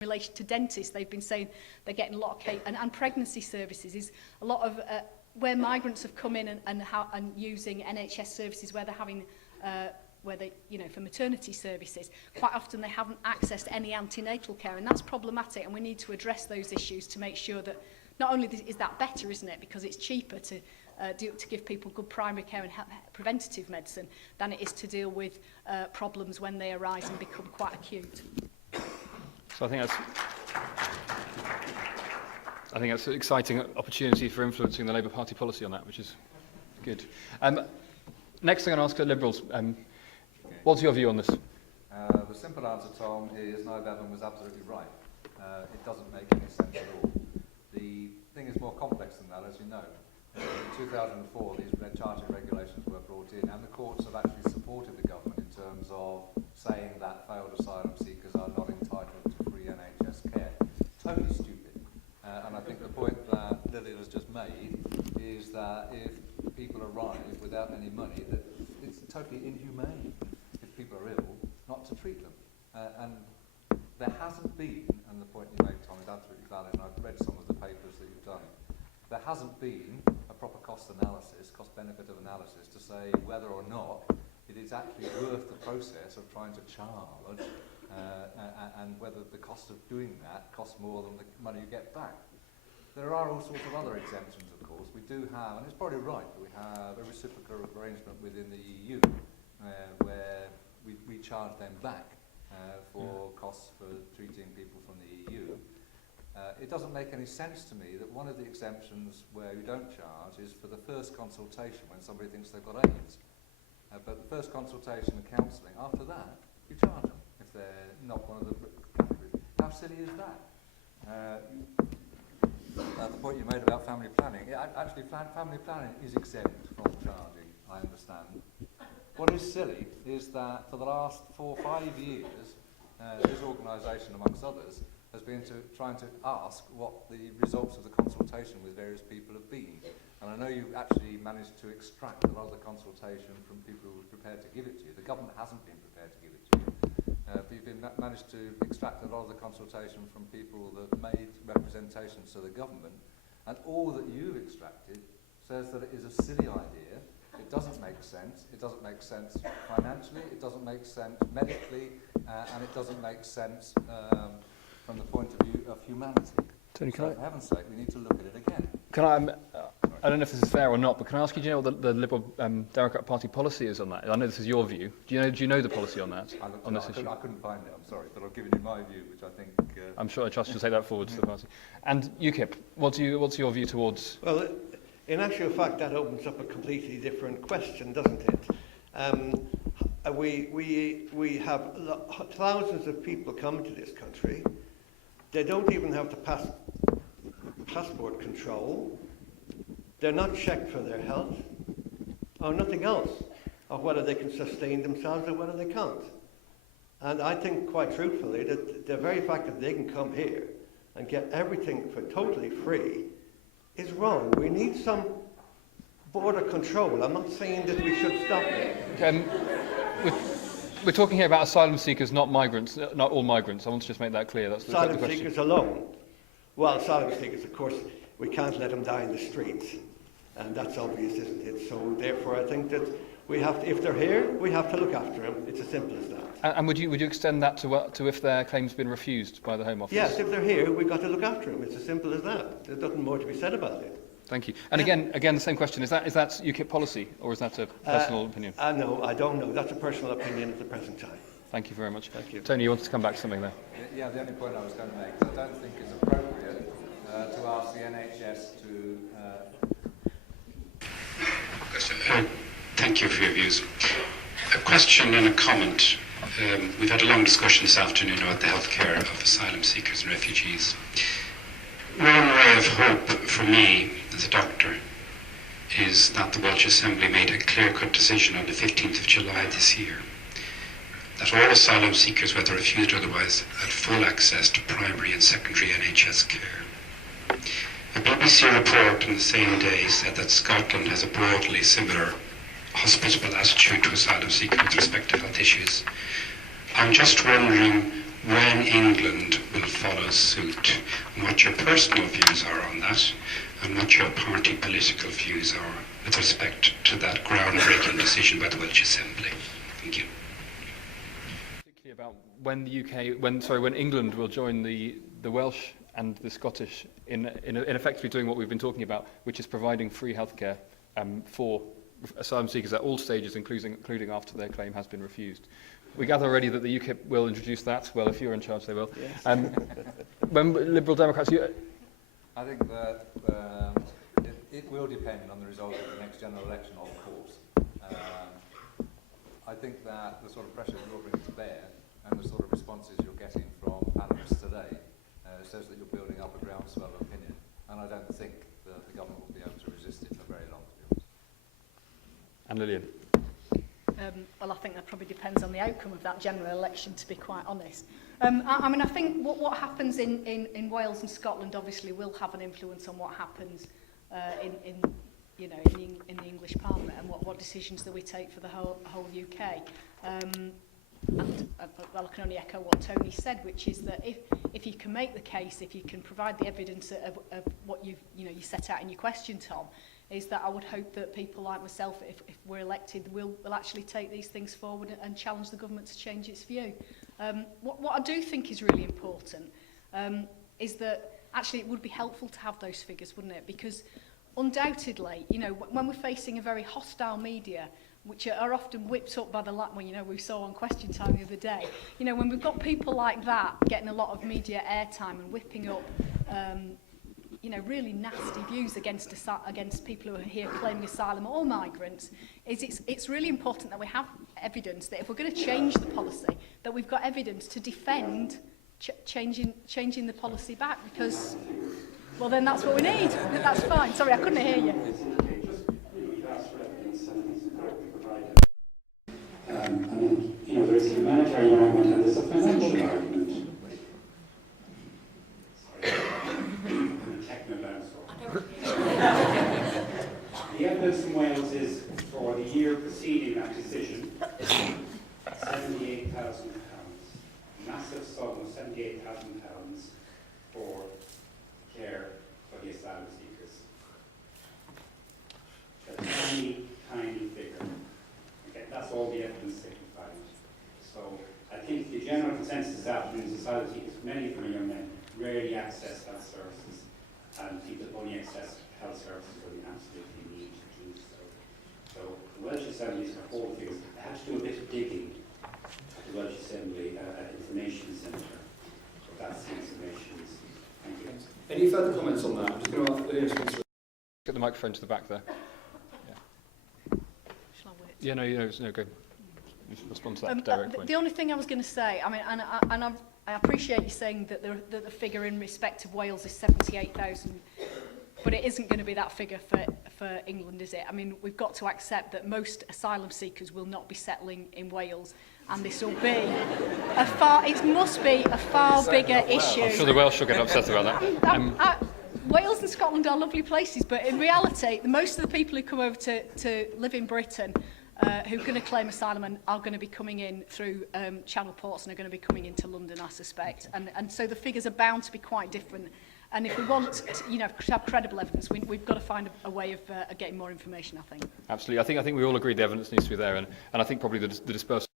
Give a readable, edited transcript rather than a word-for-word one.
In relation to dentists, they've been saying they're getting a lot of case, and pregnancy services is a lot of where migrants have come in and using NHS services where they're having where they, you know, for maternity services. Quite often they haven't accessed any antenatal care, and that's problematic, and we need to address those issues to make sure that not only is that better, isn't it, because it's cheaper to give people good primary care and preventative medicine than it is to deal with problems when they arise and become quite acute. So I think that's an exciting opportunity for influencing the Labour Party policy on that, which is good. Next thing I'm going to ask the Liberals, what's your view on this? The simple answer, Tom, is no, Bevan was absolutely right. It doesn't make any sense at all. The thing is more complex than that, as you know. In 2004, these charging regulations were brought in, and the courts have actually supported the government in terms of saying that failed asylum seekers are not entitled to free NHS care. Totally stupid. And I think the point that Lily has just made is that if people arrive without any money, that it's totally inhumane if people are ill not to treat them. And there hasn't been, and the point you make, Tom, is absolutely valid, and I've read some of the papers that you've done, there hasn't been a proper cost analysis, cost-benefit of analysis, to say whether or not it is actually worth the process of trying to charge and whether the cost of doing that costs more than the money you get back. There are all sorts of other exemptions, of course. We do have, and it's probably right, that we have a reciprocal arrangement within the EU where we charge them back for costs for treating people from the EU. It doesn't make any sense to me that one of the exemptions where you don't charge is for the first consultation when somebody thinks they've got AIDS. But the first consultation and counselling, after that, you charge them if they're not one of the categories. How silly is that? The point you made about family planning, actually family planning is exempt from charging, I understand. What is silly is that for the last 4 or 5 years, this organisation, amongst others, has been trying to ask what the results of the consultation with various people have been. And I know you actually managed to extract a lot of the consultation from people who were prepared to give it to you. The government hasn't been prepared to give it to you. But you've managed to extract a lot of the consultation from people that made representations to the government, and all that you've extracted says that it is a silly idea. It doesn't make sense. It doesn't make sense financially. It doesn't make sense medically, and it doesn't make sense from the point of view of humanity. Tony, so for heaven's sake, we need to look at it again. Can I don't know if this is fair or not, but can I ask you, do you know what the Liberal Democrat Party policy is on that? I know this is your view. Do you know the policy on that? On this issue? I couldn't find it, I'm sorry, but I've given you my view, which I think... I'm sure I trust you'll take that forward to the party. And UKIP, what's your view towards... Well, in actual fact, that opens up a completely different question, doesn't it? We have thousands of people coming to this country. They don't even have the passport control. They're not checked for their health or nothing else, or whether they can sustain themselves or whether they can't. And I think, quite truthfully, that the very fact that they can come here and get everything for totally free is wrong. We need some border control. I'm not saying that we should stop it. We're talking here about asylum seekers, not migrants, not all migrants. I want to just make that clear. That's the question. Asylum seekers alone. Well, asylum seekers, of course, we can't let them die in the streets. And that's obvious, isn't it? So therefore, I think that we have to, if they're here, we have to look after them. It's as simple as that. And would you extend that to if their claim's been refused by the Home Office? Yes, if they're here, we've got to look after them. It's as simple as that. There's nothing more to be said about it. Thank you. And again, the same question: is that UKIP policy, or is that a personal opinion? No, I don't know. That's a personal opinion at the present time. Thank you very much. Thank you. Tony, you wanted to come back to something there? Yeah, the only point I was going to make is I don't think it's appropriate to ask the NHS to... Thank you for your views. A question and a comment. We've had a long discussion this afternoon about the healthcare of asylum seekers and refugees. One ray of hope for me as a doctor is that the Welsh Assembly made a clear-cut decision on the 15th of July this year that all asylum seekers, whether refused or otherwise, had full access to primary and secondary NHS care. A BBC report on the same day said that Scotland has a broadly similar hospitable attitude to asylum seekers with respect to health issues. I'm just wondering when England will follow suit, and what your personal views are on that, and what your party political views are with respect to that groundbreaking decision by the Welsh Assembly. Thank you. Particularly about when the UK, when England will join the Welsh and the Scottish in effectively doing what we've been talking about, which is providing free healthcare for asylum seekers at all stages, including after their claim has been refused. We gather already that the UKIP will introduce that. Well, if you're in charge, they will. Yes. When Liberal Democrats, I think that it will depend on the result of the next general election, of course. I think that the sort of pressure you're bringing to bear and the sort of responses you're getting from panellists today says that you're building up a groundswell of opinion, and I don't think that the government will be able to resist it for very long, to be honest. And Lillian? Well, I think that probably depends on the outcome of that general election, to be quite honest. I mean, I think what happens in Wales and Scotland obviously will have an influence on what happens in the English Parliament and what decisions that we take for the whole UK. Well, I can only echo what Tony said, which is that if you can make the case, if you can provide the evidence of what you set out in your question, Tom, is that I would hope that people like myself, if we're elected, will actually take these things forward and challenge the government to change its view. What I do think is really important is that actually it would be helpful to have those figures, wouldn't it? Because undoubtedly, when we're facing a very hostile media, which are often whipped up by the we saw on Question Time the other day, when we've got people like that getting a lot of media airtime and whipping up really nasty views against people who are here claiming asylum or migrants, it's really important that we have evidence that if we're going to change the policy, that we've got evidence to defend changing the policy back, because, well, then that's what we need. That's fine. Sorry, I couldn't hear you. There's a humanitarian argument and there's a financial argument. The evidence from Wales is for the year preceding that decision, £78,000. Massive sum of £78,000 for care for the asylum seekers. A tiny, tiny figure. Okay, that's all the evidence they can find. So I think the general consensus this afternoon in society is many of them are young men rarely access health services, and people only access health services when they absolutely need to do so. So the Welsh Assembly is for all figures. I had to do a bit of digging at the Welsh Assembly Information Centre. So that's the information. Thank you. Any further comments on that? I'm just going to ask Lillian to speak. Get the microphone to the back there. Shall I wait? Yeah, no, go. Respond to that directly. The only thing I was going to say, I mean, I appreciate you saying that the figure in respect of Wales is 78,000, but it isn't going to be that figure for England, is it? I mean, we've got to accept that most asylum seekers will not be settling in Wales, and this will be it must be a far bigger issue. I'm sure the Welsh will get upset about that. Wales and Scotland are lovely places, but in reality, most of the people who come over to live in Britain who are going to claim asylum and are going to be coming in through channel ports and are going to be coming into London, I suspect. And so the figures are bound to be quite different. And if we want to have credible evidence, we've got to find a way of getting more information, I think. Absolutely. I think we all agree the evidence needs to be there, and I think probably the dispersal